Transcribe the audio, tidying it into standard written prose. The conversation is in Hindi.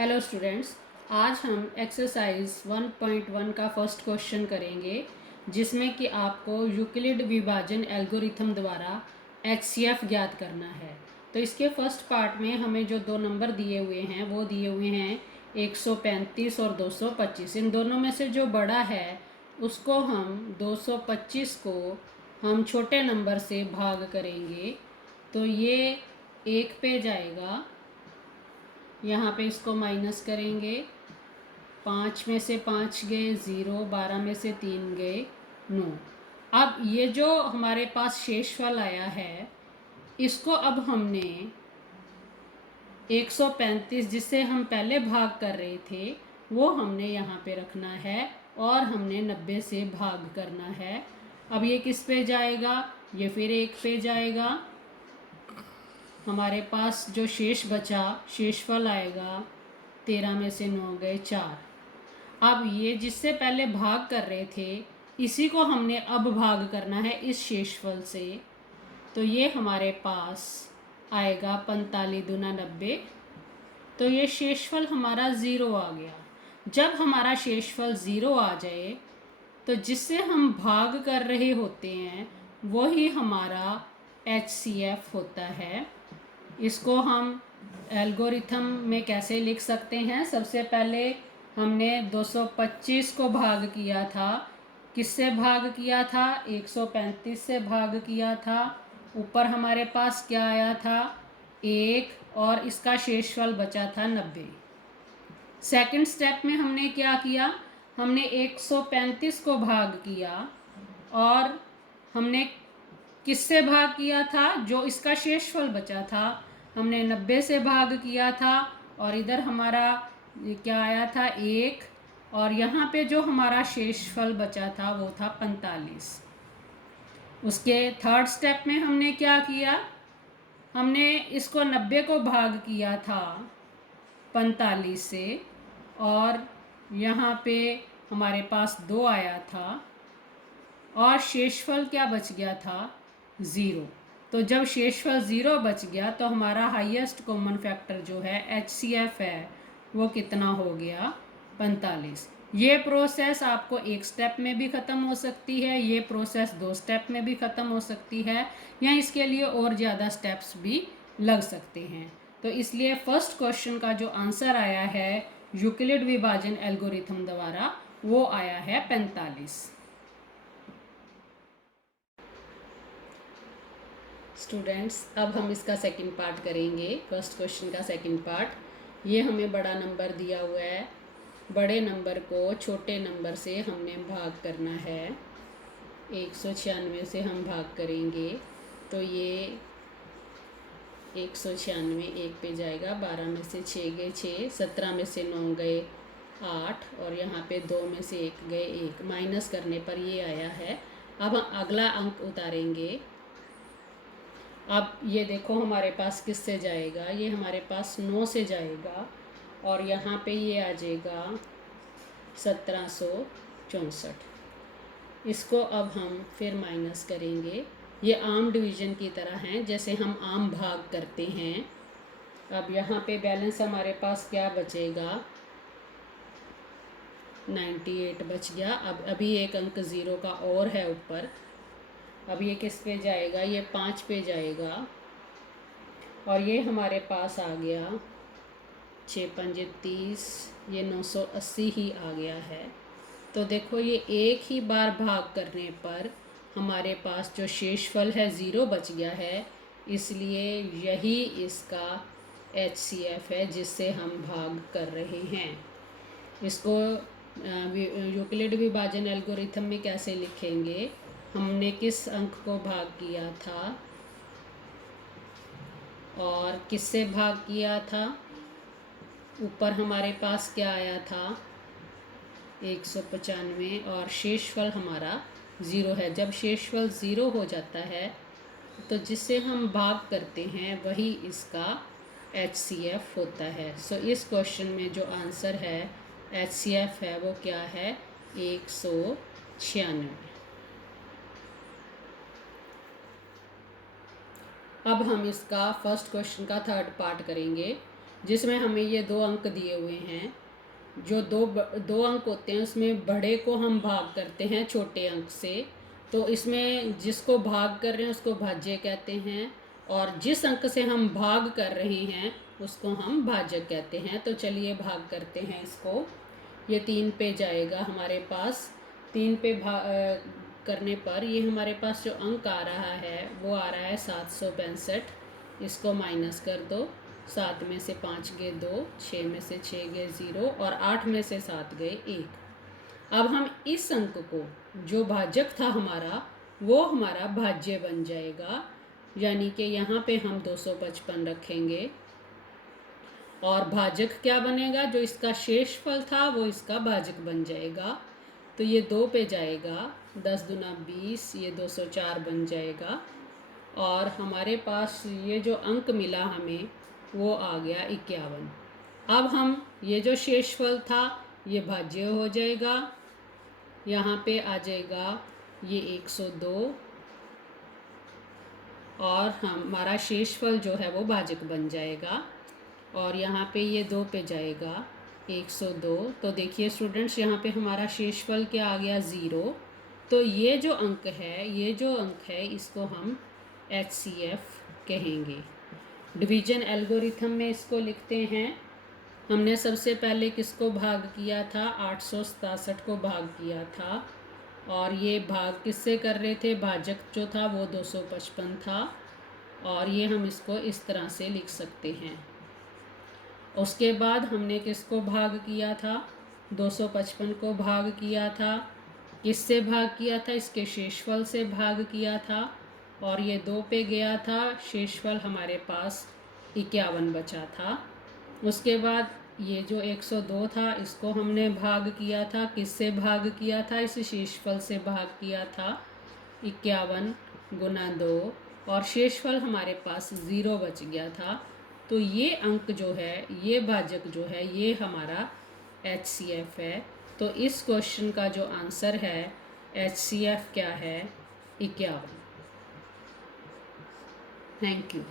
हेलो स्टूडेंट्स, आज हम एक्सरसाइज 1.1 का फर्स्ट क्वेश्चन करेंगे जिसमें कि आपको यूक्लिड विभाजन एल्गोरिथम द्वारा एचसीएफ ज्ञात करना है। तो इसके फर्स्ट पार्ट में हमें जो दो नंबर दिए हुए हैं वो दिए हुए हैं 135 और 225। इन दोनों में से जो बड़ा है उसको हम 225 को हम छोटे नंबर से भाग करेंगे तो ये 1 पे जाएगा। यहाँ पे इसको माइनस करेंगे, 5 में से 5 गए 0, 12 में से 3 गए 9। अब ये जो हमारे पास शेषफल आया है इसको अब हमने 135 जिससे हम पहले भाग कर रहे थे वो हमने यहाँ पे रखना है और हमने 90 से भाग करना है। अब ये किस पे जाएगा, ये फिर 1 पे जाएगा। हमारे पास जो शेष बचा शेषफल आएगा, 13 में से 9 गए 4। अब ये जिससे पहले भाग कर रहे थे इसी को हमने अब भाग करना है इस शेषफल से। तो ये हमारे पास आएगा 45 दूना 90। तो ये शेषफल हमारा 0 आ गया। जब हमारा शेषफल 0 आ जाए तो जिससे हम भाग कर रहे होते हैं वही हमारा एचसीएफ होता है। इसको हम एल्गोरिथम में कैसे लिख सकते हैं, सबसे पहले हमने 225 को भाग किया था, किससे भाग किया था, 135 से भाग किया था। ऊपर हमारे पास क्या आया था, 1, और इसका शेषफल बचा था 90। सेकंड स्टेप में हमने क्या किया, हमने 135 को भाग किया और हमने किससे भाग किया था, जो इसका शेषफल बचा था हमने 90 से भाग किया था। और इधर हमारा क्या आया था, 1, और यहाँ पे जो हमारा शेषफल बचा था वो था 45। उसके थर्ड स्टेप में हमने क्या किया, हमने इसको 90 को भाग किया था 45 से और यहाँ पे हमारे पास 2 आया था और शेषफल क्या बच गया था, 0। तो जब शेषफल 0 बच गया तो हमारा हाईएस्ट कॉमन फैक्टर जो है एचसीएफ है वो कितना हो गया, 45। ये प्रोसेस आपको एक स्टेप में भी ख़त्म हो सकती है, ये प्रोसेस 2 स्टेप में भी ख़त्म हो सकती है, या इसके लिए और ज़्यादा स्टेप्स भी लग सकते हैं। तो इसलिए फर्स्ट क्वेश्चन का जो आंसर आया है यूक्लिड विभाजन एल्गोरिथम द्वारा वो आया है 45। स्टूडेंट्स, अब हम इसका सेकंड पार्ट करेंगे, फर्स्ट क्वेश्चन का सेकंड पार्ट। ये हमें बड़ा नंबर दिया हुआ है, बड़े नंबर को छोटे नंबर से हमने भाग करना है। 196 से हम भाग करेंगे तो ये 196 1 पे जाएगा, 12 में से 6 गए 6, 17 में से 9 गए 8 और यहाँ पे 2 में से 1 गए 1। माइनस करने पर ये आया है। अब हम अगला अंक उतारेंगे। अब ये देखो हमारे पास किससे जाएगा, ये हमारे पास 9 से जाएगा और यहाँ पे ये आ जाएगा 1764। इसको अब हम फिर माइनस करेंगे। ये आम डिवीज़न की तरह हैं, जैसे हम आम भाग करते हैं। अब यहाँ पे बैलेंस हमारे पास क्या बचेगा, 98 बच गया। अब अभी एक अंक 0 का और है ऊपर। अब ये किस पे जाएगा, ये 5 पे जाएगा और ये हमारे पास आ गया 6 पंजे 30, ये 980 ही आ गया है। तो देखो ये एक ही बार भाग करने पर हमारे पास जो शेषफल है 0 बच गया है, इसलिए यही इसका एचसीएफ है जिससे हम भाग कर रहे हैं। इसको यूक्लिड विभाजन एल्गोरिथम में कैसे लिखेंगे, हमने किस अंक को भाग किया था और किससे भाग किया था, ऊपर हमारे पास क्या आया था 195 और शेषफल हमारा 0 है। जब शेषफल 0 हो जाता है तो जिससे हम भाग करते हैं वही इसका एचसीएफ होता है। सो इस क्वेश्चन में जो आंसर है एचसीएफ है वो क्या है, 196। अब हम इसका फर्स्ट क्वेश्चन का थर्ड पार्ट करेंगे। जिसमें हमें ये 2 अंक दिए हुए हैं। जो दो अंक होते हैं उसमें बड़े को हम भाग करते हैं छोटे अंक से, तो इसमें जिसको भाग कर रहे हैं उसको भाज्य कहते हैं, और जिस अंक से हम भाग कर रहे हैं उसको हम भाजक कहते हैं। तो चलिए भाग करते हैं इसको। ये 3 पे जाएगा हमारे पास। 3 पे करने पर ये हमारे पास जो अंक आ रहा है वो आ रहा है 765। इसको माइनस कर दो। 7 में से 5 गए 2, 6 में से 6 गए 0 और 8 में से 7 गए 1। अब हम इस अंक को, जो भाजक था हमारा, वो हमारा भाज्य बन जाएगा। यानी कि यहाँ पे हम 255 रखेंगे और भाजक क्या बनेगा, जो इसका शेषफल था वो इसका भाजक बन जाएगा। तो ये 2 पे जाएगा, 10 दूना 20, ये 204 बन जाएगा। और हमारे पास ये जो अंक मिला हमें वो आ गया 51। अब हम ये जो शेषफल था ये भाज्य हो जाएगा, यहाँ पे आ जाएगा ये 102 और हमारा शेषफल जो है वो भाजक बन जाएगा। और यहाँ पे ये 2 पे जाएगा 102। तो देखिए स्टूडेंट्स, यहाँ पे हमारा शेषफल क्या आ गया 0। तो ये जो अंक है इसको हम HCF कहेंगे। डिवीजन एल्गोरिथम में इसको लिखते हैं। हमने सबसे पहले किसको भाग किया था, 867 को भाग किया था, और ये भाग किससे कर रहे थे, भाजक जो था वो 255 था, और ये हम इसको इस तरह से लिख सकते हैं। उसके बाद हमने किसको भाग किया था, 255 को भाग किया था। किससे भाग किया था, इसके शेषफल से भाग किया था, और ये 2 पे गया था, शेषफल हमारे पास 51 बचा था। उसके बाद ये जो 102 था इसको हमने भाग किया था, किससे भाग किया था, इस शेषफल से भाग किया था, 51 गुना 2, और शेषफल हमारे पास 0 बच गया था। तो ये अंक जो है, ये भाजक जो है, ये हमारा HCF है। तो इस क्वेश्चन का जो आंसर है HCF क्या है, 51। Thank you.